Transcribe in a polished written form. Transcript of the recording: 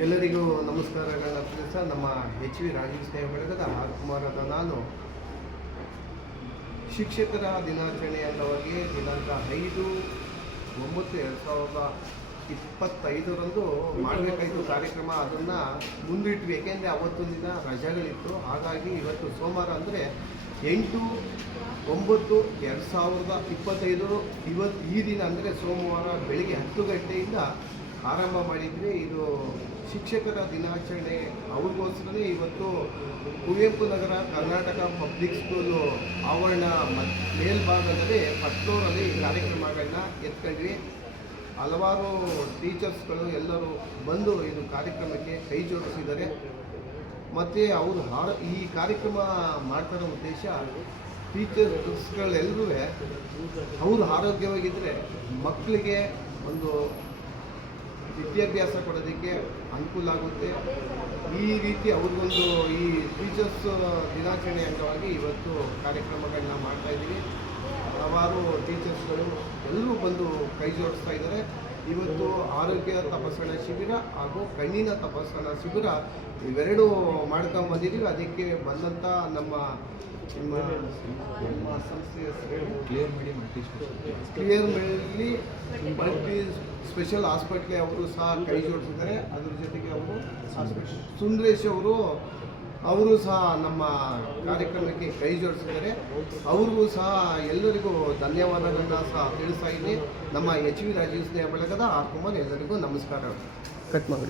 ಎಲ್ಲರಿಗೂ ನಮಸ್ಕಾರಗಳನ್ನ ತಿಳಿಸ ನಮ್ಮ ಎಚ್ ವಿ ರಾಜೀವ್ ಸ್ನೇಹ ಬಳಗದ ಆರ್ ಕುಮಾರದ ನಾನು ಶಿಕ್ಷಕರ ದಿನಾಚರಣೆ ಅಂಗವಾಗಿ ದಿನಾಂಕ 5/9/2025 ಮಾಡಬೇಕಾಯಿತು ಕಾರ್ಯಕ್ರಮ. ಅದನ್ನು ಮುಂದಿಟ್ವಿ, ಏಕೆಂದರೆ ಅವತ್ತೊಂದು ದಿನ ರಜೆಗಳಿತ್ತು. ಹಾಗಾಗಿ ಇವತ್ತು ಸೋಮವಾರ ಅಂದರೆ 8/9/2025 ಈ ದಿನ ಅಂದರೆ ಸೋಮವಾರ ಬೆಳಿಗ್ಗೆ 10 ಗಂಟೆಯಿಂದ ಆರಂಭ ಮಾಡಿದ್ವಿ. ಇದು ಶಿಕ್ಷಕರ ದಿನಾಚರಣೆ ಅವ್ರಿಗೋಸ್ಕರನೇ ಇವತ್ತು ಕುವೆಂಪು ನಗರ ಕರ್ನಾಟಕ ಪಬ್ಲಿಕ್ ಸ್ಕೂಲು ಆವರಣ ಮೇಲ್ಭಾಗದಲ್ಲಿ ಫಸ್ಟ್ ಫ್ಲೋರಲ್ಲಿ ಈ ಕಾರ್ಯಕ್ರಮಗಳನ್ನ ಎತ್ಕೊಂಡ್ವಿ. ಹಲವಾರು ಟೀಚರ್ಸ್ಗಳು ಎಲ್ಲರೂ ಬಂದು ಇದು ಕಾರ್ಯಕ್ರಮಕ್ಕೆ ಕೈ ಜೋಡಿಸಿದ್ದಾರೆ. ಮತ್ತು ಅವರು ಈ ಕಾರ್ಯಕ್ರಮ ಮಾಡ್ತಾರೋ ಉದ್ದೇಶ ಟೀಚರ್ಸ್ಗಳೆಲ್ಲರೂ ಅವರು ಆರೋಗ್ಯವಾಗಿದ್ದರೆ ಮಕ್ಕಳಿಗೆ ಒಂದು ವಿದ್ಯಾಭ್ಯಾಸ ಕೊಡೋದಕ್ಕೆ ಅನುಕೂಲ ಆಗುತ್ತೆ. ಈ ರೀತಿ ಅವ್ರಿಗೊಂದು ಈ ಟೀಚರ್ಸ್ ದಿನಾಚರಣೆ ಅಂಗವಾಗಿ ಇವತ್ತು ಕಾರ್ಯಕ್ರಮಗಳನ್ನ ಮಾಡ್ತಾಯಿದ್ದೀವಿ. ಹಲವಾರು ಟೀಚರ್ಸ್ಗಳು ಎಲ್ಲರೂ ಬಂದು ಕೈ ಜೋಡಿಸ್ತಾ ಇದ್ದಾರೆ. ಇವತ್ತು ಆರೋಗ್ಯ ತಪಾಸಣಾ ಶಿಬಿರ ಹಾಗೂ ಕಣ್ಣಿನ ತಪಾಸಣಾ ಶಿಬಿರ ಇವೆರಡೂ ಮಾಡ್ಕೊಂಬಂದಿದ್ದೀವಿ. ಅದಕ್ಕೆ ಬಂದಂಥ ನಮ್ಮ ಸಂಸ್ಥೆಯ ಕ್ಲಿಯರ್ ಮಲ್ಟಿ ಸ್ಪೆಷಲ್ ಹಾಸ್ಪಿಟ್ಲ್ ಅವರು ಸಹ ಕೈ ಜೋಡಿಸಿದ್ದಾರೆ. ಅದ್ರ ಜೊತೆಗೆ ಅವರು ಸುಂದರೇಶ್ ಅವರು ಸಹ ನಮ್ಮ ಕಾರ್ಯಕ್ರಮಕ್ಕೆ ಕೈ ಜೋಡಿಸಿದ್ದಾರೆ. ಅವ್ರಿಗೂ ಸಹ ಎಲ್ಲರಿಗೂ ಧನ್ಯವಾದಗಳನ್ನ ಸಹ ತಿಳಿಸ್ತಾ ಇದ್ದೀನಿ. ನಮ್ಮ ಎಚ್ ವಿ ರಾಜೀವ್ ಸ್ನೇಹ ಬಳಗದ ಆರ್ ಕುಮಾರ್ ಎಲ್ಲರಿಗೂ ನಮಸ್ಕಾರ. ಕಟ್ ಮಾಡಿ.